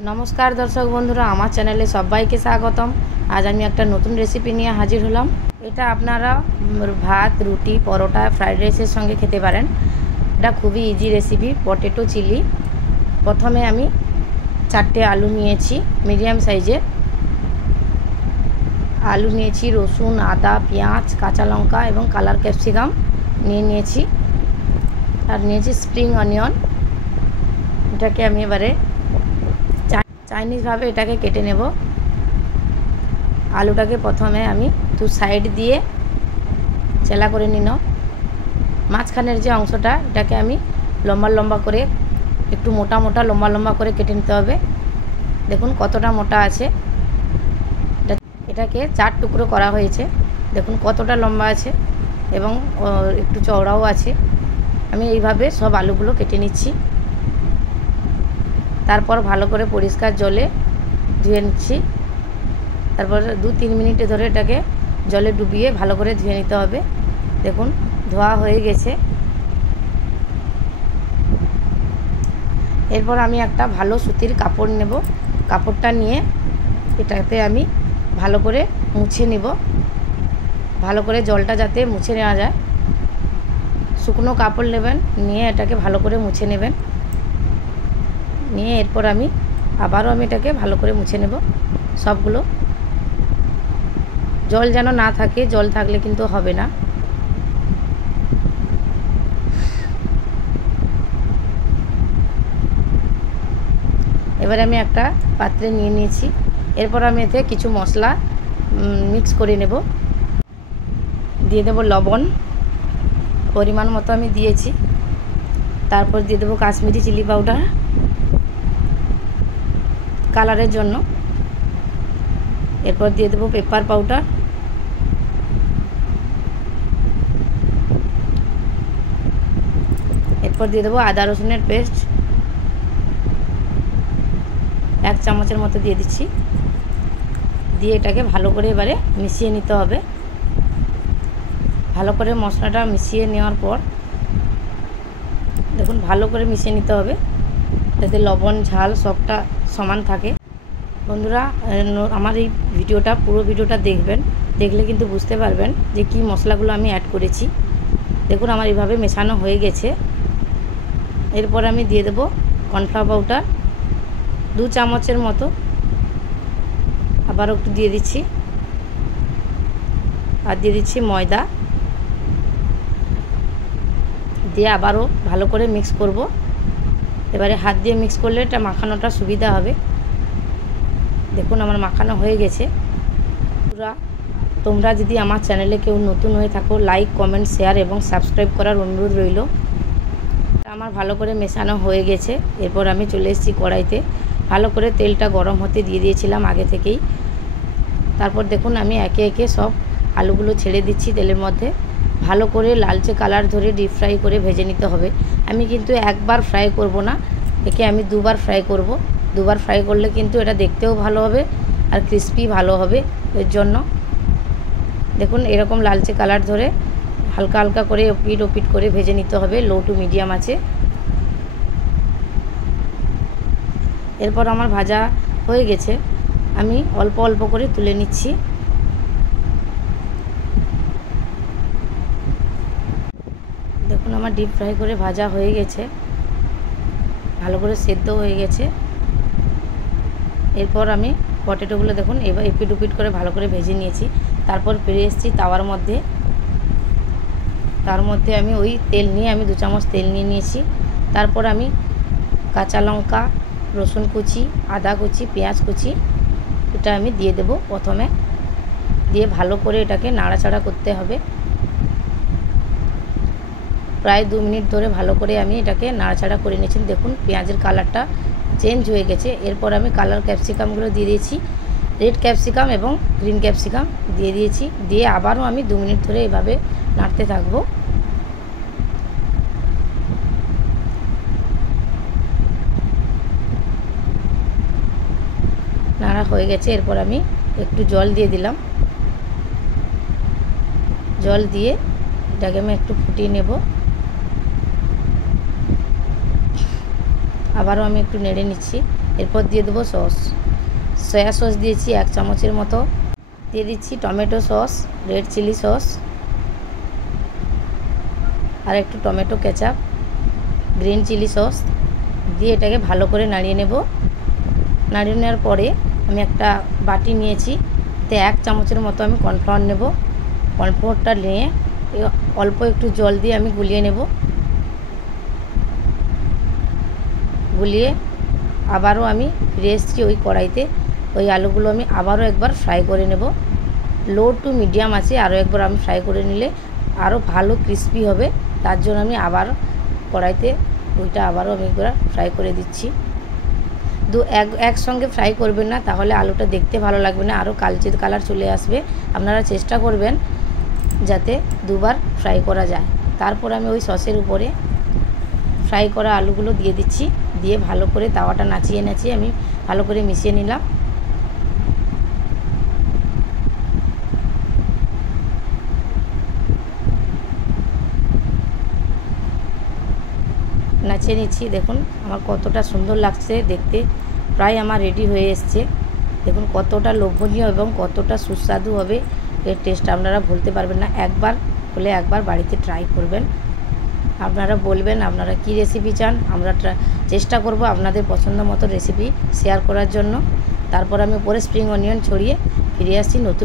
नमस्कार दर्शक बंधुरा आमार चैनेले सबाइके स्वागतम। आज आमी एक नतून रेसिपि निये हाजिर हलाम। एटा आपनारा भात रुटी परोटा फ्राइड राइसेर संगे खेते पारेन। एटा खूबই इजी रेसिपि पटेटो चिली। प्रथमे आमी 4टे आलू नियेछि मीडियम साइजेर। आलू नियेछि, रसुन आदा पेঁয়াজ काँचा लंका एबं कालार कैप्सिकाम नियेछि और नियेछि स्प्रिंग अनियन। एटाके आमी एबारे चाइनीज भावे एटाके केटे नेब। आलूटाके प्रथमे आमी दु साइड दिए चेला करे निन। माझखानेर जे अंशटा एटाके आमी लम्बा लम्बा करे एकटु मोटा मोटा लम्बा लम्बा करे केटे निते होबे। देखुन कतटा मोटा आछे। एटाके 4 टुकरो करा हयेछे। देखुन कतटा लम्बा आछे एबं एकटु चौड़ाओ आछे। आमी एइभाবে सब आलूगुलो केटे निচ্ছি। तारपर भालो करे परिष्कार जले धुए निচ্ছি। तारपर 2-3 मिनिट धरे एटाके जले डुबिए भालो करे धुए निते होबे। देखुन धोया हये गेछे। एरपर आमी एकटा भालो सुतिर कापड़ नेब। कापड़टा निये एटाते आमी भालो करे मुछे निब। भालो करे जलटा जाते मुछे नेওয়া যায়। शुकनो कापड़ नेবেন, निये एटाके भालो करे मुछे नेবেন। নিয়ে এরপর আমি আবারও এটাকে ভালো করে মুছে নেব সবগুলো। জল যেন না থাকে, জল থাকলে কিন্তু হবে না। এবারে আমি একটা পাত্রে নিয়ে নিয়েছি। এরপর আমি এতে কিছু মশলা মিক্স করে নেব। দিয়ে দেব লবণ পরিমাণ মতো আমি দিয়েছি। তারপর দিয়ে দেব কাশ্মীরি চিলি পাউডার কালারের জন্য। এরপর দিয়ে দেব পেপার পাউডার। এরপর দিয়ে দেব আদা রসুনের পেস্ট 1 চামচের মতো দিয়ে দিচ্ছি। দিয়ে এটাকে ভালো করে এবারে মিশিয়ে নিতে হবে। ভালো করে মশলাটা মিশিয়ে নেওয়ার পর দেখুন ভালো করে মিশিয়ে নিতে হবে যাতে লবণ ঝাল সবটা সমান থাকে। বন্ধুরা আমার এই ভিডিওটা পুরো ভিডিওটা দেখবেন, দেখলে কিন্তু বুঝতে পারবেন যে কি মশলাগুলো আমি অ্যাড করেছি। দেখুন আমার এইভাবে মেশানো হয়ে গেছে। এরপর আমি দিয়ে দেব কর্নফ্লাওয়ার পাউডার 2 চামচের মতো। আবারও একটু দিয়ে দিচ্ছি। আর দিয়ে দিচ্ছি ময়দা। দিয়ে আবারও ভালো করে মিক্স করব। এবারে হাত দিয়ে মিক্স করলে এটা মাখানোটা সুবিধা হবে। দেখুন আমার মাখানো হয়ে গেছে পুরা। তোমরা যদি আমার চ্যানেলে কেউ নতুন হয়ে থাকো লাইক কমেন্ট শেয়ার এবং সাবস্ক্রাইব করার অনুরোধ রইল। আমার ভালো করে মেশানো হয়ে গেছে। এরপর আমি চলে এসেছি কড়াইতে। ভালো করে তেলটা গরম হতে দিয়ে দিয়েছিলাম আগে থেকেই। তারপর দেখুন আমি একে একে সব আলুগুলো ছেড়ে দিচ্ছি তেলের মধ্যে। ভালো করে লালচে কালার ধরে ডিপ ফ্রাই করে ভেজে নিতে হবে। আমি কিন্তু একবার ফ্রাই করব না, একে আমি দুবার ফ্রাই করব। দুবার ফ্রাই করলে কিন্তু এটা দেখতেও ভালো হবে আর ক্রিস্পি ভালো হবে। এর জন্য দেখুন এরকম লালচে কালার ধরে হালকা হালকা করে ওপিট ওপিট করে ভেজে নিতে হবে লো টু মিডিয়াম আছে। এরপর আমার ভাজা হয়ে গেছে। আমি অল্প অল্প করে তুলে নিচ্ছি। দেখুন আমার ডিপ ফ্রাই করে ভাজা হয়ে গেছে, ভালো করে সেদ্ধ হয়ে গেছে। এরপর আমি পটেটোগুলো দেখুন এবার এপিট উপিট করে ভালো করে ভেজে নিয়েছি। তারপর ফিরে এসেছি তাওয়ার মধ্যে। তার মধ্যে আমি ওই তেল নিয়ে আমি 2 চামচ তেল নিয়ে নিয়েছি। তারপর আমি কাঁচা লঙ্কা রসুন কুচি আদা কুচি পেঁয়াজ কুচি এটা আমি দিয়ে দেব প্রথমে। দিয়ে ভালো করে এটাকে নাড়াচাড়া করতে হবে। প্রায় 2 মিনিট ধরে ভালো করে আমি এটাকে নাড়াচাড়া করে নিয়েছি। দেখুন পেঁয়াজের কালারটা চেঞ্জ হয়ে গেছে। এরপর আমি কালার ক্যাপসিকামগুলো দিয়ে দিয়েছি। রেড ক্যাপসিকাম এবং গ্রিন ক্যাপসিকাম দিয়ে দিয়েছি। দিয়ে আবারও আমি 2 মিনিট ধরে এভাবে নাড়তে থাকবো। নাড়া হয়ে গেছে। এরপর আমি একটু জল দিয়ে দিলাম। জল দিয়ে এটাকে আমি একটু ফুটিয়ে নেব। আবারও আমি একটু নেড়ে নিচ্ছি। এরপর দিয়ে দেবো সস। সয়া সস দিয়েছি 1 চামচের মতো। দিয়ে দিচ্ছি tomato sauce, red chilli sauce আর একটু tomato ketchup, green chilli sauce দিয়ে এটাকে ভালো করে নাড়িয়ে নেব। নাড়িয়ে নেওয়ার পরে আমি একটা বাটি নিয়েছি, এতে 1 চামচের মতো আমি কর্নফ্লাওয়ার নেব। কর্নফ্লাওয়ারটা নিয়ে অল্প একটু জল দিয়ে আমি গুলিয়ে নেব। গুলিয়ে আবারও আমি ফিরে এসেছি ওই কড়াইতে। ওই আলুগুলো আমি আবারও একবার ফ্রাই করে নেব। লো টু মিডিয়াম আছে আরও একবার আমি ফ্রাই করে নিলে আরও ভালো ক্রিস্পি হবে। তার জন্য আমি আবার কড়াইতে ওইটা আবারও আমি একবার ফ্রাই করে দিচ্ছি। একসঙ্গে ফ্রাই করবেন না, তাহলে আলুটা দেখতে ভালো লাগবে না, আরও কালচে কালার চলে আসবে। আপনারা চেষ্টা করবেন যাতে দুবার ফ্রাই করা যায়। তারপর আমি ওই সসের উপরে ফ্রাই করা আলুগুলো দিয়ে দিচ্ছি। দিয়ে ভালো করে তাওয়াটা নাচিয়ে নাচিয়ে আমি ভালো করে মিশিয়ে নিলাম। নাচিয়ে নিচ্ছি। দেখুন আমার কতটা সুন্দর লাগছে দেখতে। প্রায় আমার রেডি হয়ে এসছে। দেখুন কতটা লোভনীয় এবং কতটা সুস্বাদু হবে এর টেস্ট আপনারা ভুলতে পারবেন না। একবার হলে একবার বাড়িতে ট্রাই করবেন। আপনারা বলবেন আপনারা কি রেসিপি চান, আমরা চেষ্টা করব আপনাদের পছন্দ মতো রেসিপি শেয়ার করার জন্য। তারপর আমি উপরে স্প্রিং অনিয়ন ছড়িয়ে ফিরে আসছি নতুন